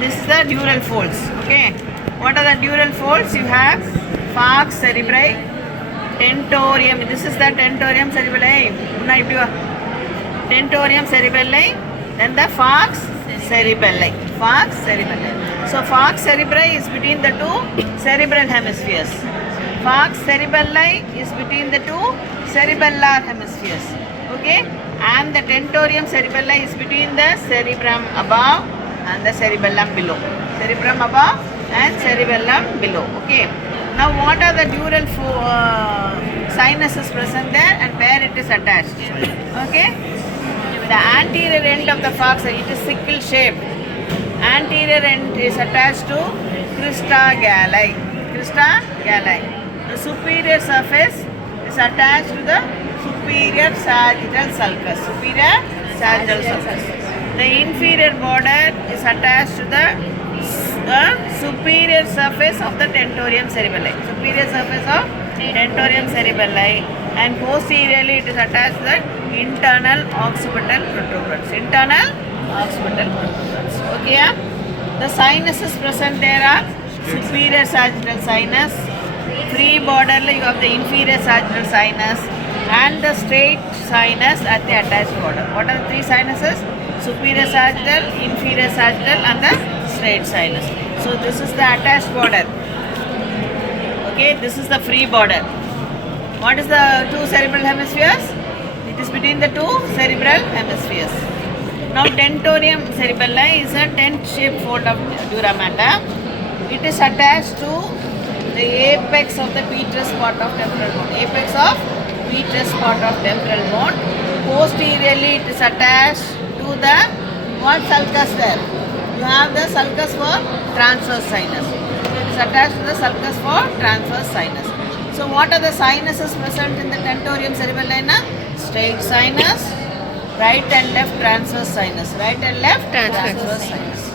this is the dural folds. Okay, what are the dural folds? You have falx cerebri, tentorium. This is the tentorium cerebelli. Tentorium cerebelli, then the falx cerebelli. Falx cerebelli. So falx cerebri is between the two cerebral hemispheres. Falx cerebelli is between the two cerebellar hemispheres. Okay, and the tentorium cerebelli is between the cerebrum above and the cerebellum below. Cerebrum above and cerebellum below. Okay, now what are the dural sinuses present there and where it is attached? Okay, the anterior end of the falx, it is sickle shaped. Anterior end is attached to crista galli. Crista galli. The superior surface is attached to the superior sagittal sulcus. Superior sagittal sulcus. The inferior border is attached to the superior surface of the tentorium cerebelli. Superior surface of tentorium cerebelli, and posteriorly it is attached to the internal occipital protuberance. Internal occipital protuberance. Okay, the sinuses present there are superior sagittal sinus. Free border you have the inferior sagittal sinus and the straight sinus at the attached border. What are the three sinuses? Superior sagittal, inferior sagittal and the straight sinus. So this is the attached border. Okay, this is the free border. What is the two cerebral hemispheres? It is between the two cerebral hemispheres. Now tentorium cerebelli is a tent-shaped fold of dura mater. It is attached to the apex of the petrous part of temporal bone. Apex of petrous part of temporal bone. Posteriorly it is attached to the what sulcus there? You have the sulcus for transverse sinus. It is attached to the sulcus for transverse sinus. So what are the sinuses present in the tentorium cerebelli? Straight sinus, right and left transverse sinus. Right and left transverse sinus.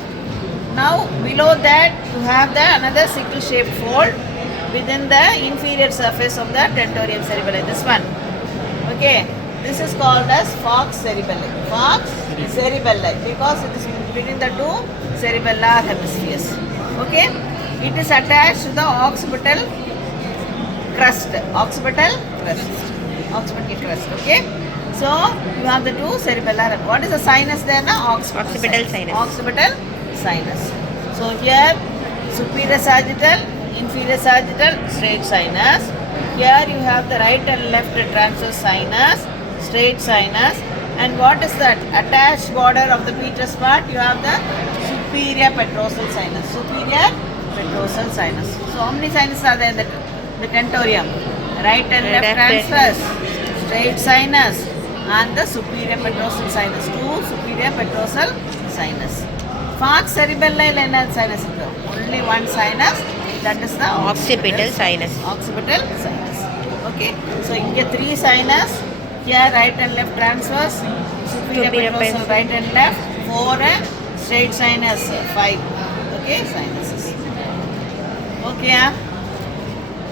Now below that you have the another sickle shaped fold within the inferior surface of the tentorium cerebelli. This one. Okay. This is called as falx cerebelli. Falx cerebelli because it is between the two cerebellar hemispheres. Okay. It is attached to the occipital crust. Occipital crust. Occipital crust. Okay. So you have the two cerebellar. What is the sinus there now? Occipital sinus. Occipital sinus. So here superior sagittal, inferior sagittal, straight sinus. Here you have the right and left transverse sinus, straight sinus. And what is that? Attached border of the petrous part, you have the superior petrosal sinus. Superior petrosal sinus. So how many sinuses are there in the tentorium? Right and left transverse, straight sinus and the superior petrosal sinus. Two superior petrosal sinus. Falx cerebelli sinus. Only one sinus, that is the occipital sinus. Occipital sinus. Okay. So here three sinus. Here right and left transverse. Superior petrosal right and left. 4 straight sinus. 5. Okay. Sinuses. Okay.